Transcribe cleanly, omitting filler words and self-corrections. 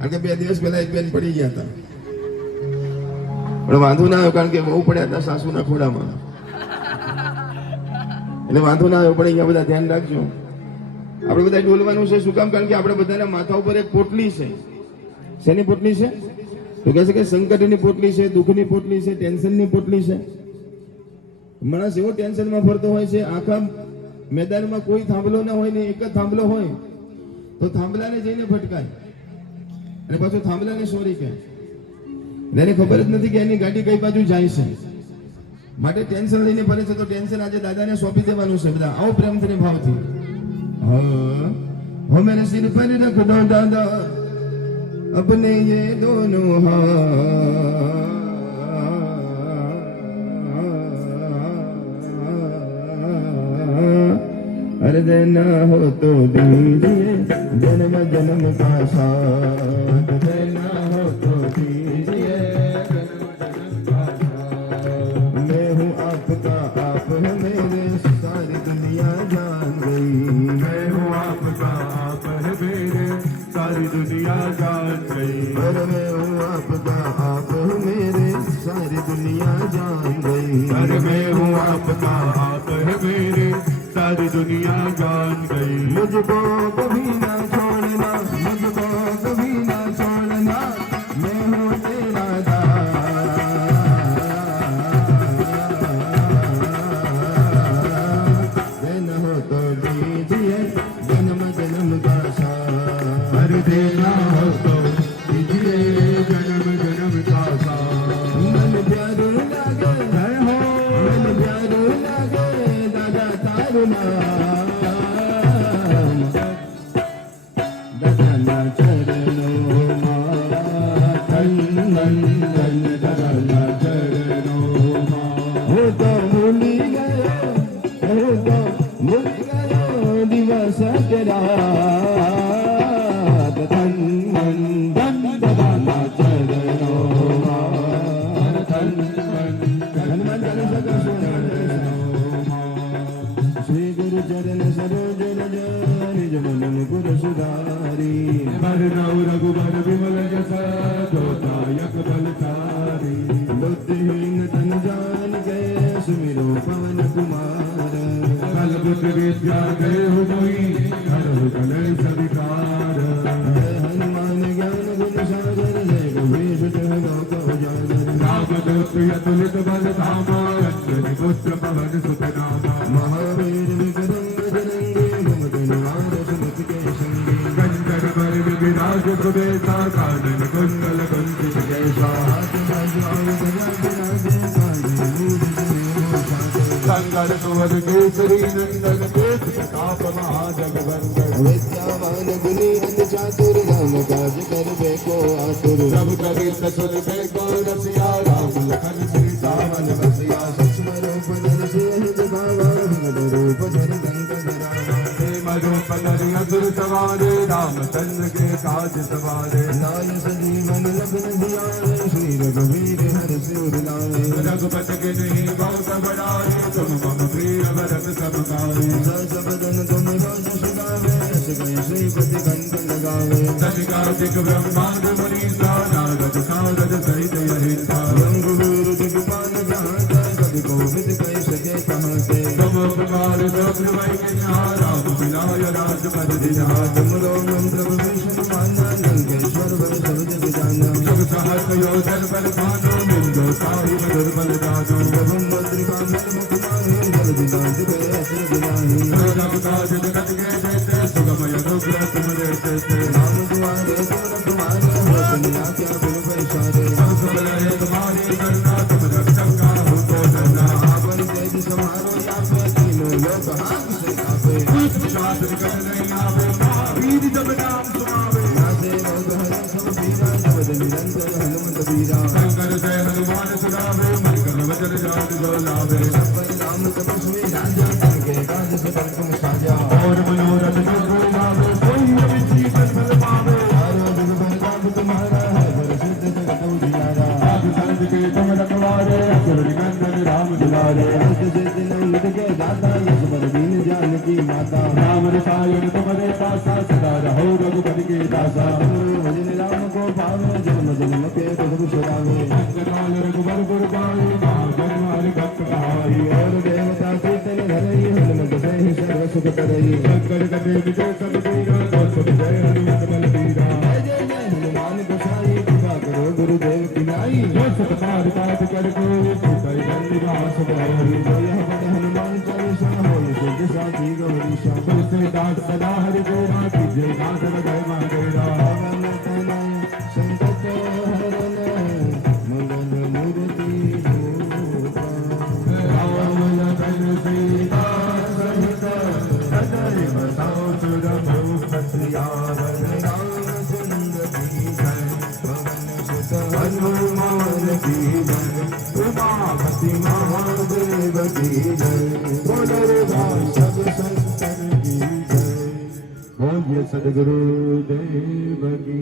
કારણ કે 2 દિવસ પહેલા એક બેન પડી ગયા હતા, પણ વાંધો ના આવ્યો કારણ કે બહુ પડ્યા હતા સાસુના ખોડામાં, એટલે વાંધો ના આવ્યો. પણ અહીંયા બધા ધ્યાન રાખજો, આપણે બધા ડોલવાનું છે. શું કામ? કારણ કે આપણે બધાના માથા ઉપર એક પોટલી છે. શેની પોટલી છે? તો કહે છે કે સંકટની પોટલી છે, દુઃખની પોટલી છે, ટેન્શનની પોટલી છે. માણસ એવો ટેન્શનમાં ફરતો હોય છે, આખા મેદાનમાં કોઈ થાંભલો ના હોય ને એક જ થાંભલો હોય તો થાંભલાને જઈને ફટકાય અને પાછું થાંભલાને સોરી કહે. એને ખબર જ નથી કે એની ગાડી કઈ બાજુ જાય છે, માટે ટેન્શન લઈને ફરે છે. તો ટેન્શન આજે દાદાને સોંપી દેવાનું છે. બધા આવો પ્રેમથી ભાવથી, હો મેરે સિર પર રખ દો દાદા अपने ये दोनों हाथ अर्ज ना हो तो दीजिए जन्म जन्म का साथ, ना हो तो दीजिए जन्म जन्म का साथ। मैं हूँ आपका, आप है मेरे, सारी दुनिया जान गई। मैं हूँ आपका, आप है मेरे, सारी दुनिया जान गई। पर मैं हूँ आपका, आप हो मेरे, सारी दुनिया जान गई। पर मैं हूँ आपका, आप है मेरे, सारी दुनिया जान गई। मुझको कभी ना छोड़ना, मुझको कभी ना छोड़ना, मैं हूँ तेरा दास। न हो तो दीजिए जन्म जन्म का साथ, देना हो तो दीजिए जन्म जन्म का साथ। मन प्यारो लागे हो, मन प्यारो लागे दादा तारू नाम, दादा ना चरणों मां धन धन धन, दादा ना चरणों मां। हो तो भूली गयो, हो तो भूल गयो दिवस तेरा, चरण सरोज रज निज मन मुकुर सुधारी। भरनौ रघुबर विमल जस दायक बलचारी। बुद्धिहीन तन जान गए सुमिरो पवन कुमार। कल बुद्ध विद्या गए हो मोई हरहु कलेश विकार। जय हनुमान ज्ञान गुण सागर जय कपीश लोक उजागर। रामदूत अतुलित बल धामा अंजनी पुत्र पवन सुत नामा। महावीर विक्रम बजरंगी कुमति निवार सुमत के संगी। कंचन बरन विराज सुबेसा कानन कुंडल कुंचित केसा। हाथ बाजु गदा विराजे कांधे मूढ़ जनेऊ। संकर सुवर केसरी नंदन तेज प्रताप महाजगवंदन। विद्यावान गुणी अति चातुर राम काज करबे को आतुर। सब कबीर सुन को रसिया राम लखन सीता मन बसिया। सूक्ष्म रूप धर सियहि दिखावा भगत रूप धर दंत धरावा। प्रेम रूप धरि असुर सवारे रामचंद्र के काज सवारे। नाय सजीवन लखन जियारे श्री रघुवीर हर सिर लाए। रघुपति के नहीं बहुत बड़ाई तुम मम प्रिय भरत सब गावे। सहस बदन तुम रोज सुगावे यश गए श्रीपति कंठ लगावे। सनिकादिक ब्रह्मांड मुनीसा नारद सारद सहित अहिंसा। रंगवीर दिगपाल जहांते कवि कोविद कह सके कहांते। तब उपकार स्वप्न वै राम मिलाय राजपद दिना। तुमरो मंत्र विभीषण माना लंकेश्वर भय सब जग जाना। जग सहस्र योजन बल भानो निंदो साहिब दुर्बल जानो। प्रभु मुद्रिका मेल मुख माहि जल दिलांत गए असुर गिनाहि। रघु काज जगत के जेते सुगमय अनुग्रह तुम देते। राम दुआरे तुम रखवारे होत न आज्ञा बिनु पैसारे। सब सब रहे तुम्हारी करुणा तुम रक्षक काहू को डरना। आपन तेज समारो आपे तीनों लोक हाथ से कापे। शास्त्र कर नहीं आवे महावीर जब नाम सुनावे। नासे रोग हरे सब पीरा जपत निरंतर हनुमत बीरा। शंकर जय हनुमान सुनावे मन कर वचन जात जो लावे। सब राम तपस्वी राजा तिनके काज सकल तुम साजा। और मनोरथ जो कोई लावे कोई अभिजीत फल पावे। हारो जुगपति नाम तुम्हारा है गुर सिद्ध जगत उजियारा। आदि संत के तुम रखवारे असुर निकंदन राम दुलारे। अष्ट सिद्धि नवनीत के दाता यश बर दीन जानकी माता। राम रसायन तुम्हारे पासा सदा रहो रघुपति के दासा। भजन राम को गुरु सदावे अंगनाल रघुबर गुर गाई महाजन हरि भक्त कहाई और देवता कीर्तन धरई हनुमत से सर्व सुख करई शंकर कटे विजय सब दीरा सब जय हनुमत बल बीरा जय जय हनुमान गोसाई कृपा करो गुरुदेव की नाई जो सत पार पाठ कर को कई बंदी वास हरि जय हनुमान चालीसा हो सिद्ध साथी गौरी शाम से दास सदा हरि देवा जय दास जय महादेवा संकट हरण मंगल मूर्ति राम लखन सीता सहित सदैव सासुर भूपति सियावर रामचंद्र की जय पवन सुत हनुमान की जय उमापति महादेव की जय बोलो सब संतन की जय बोलिए सद्गुरु देव की।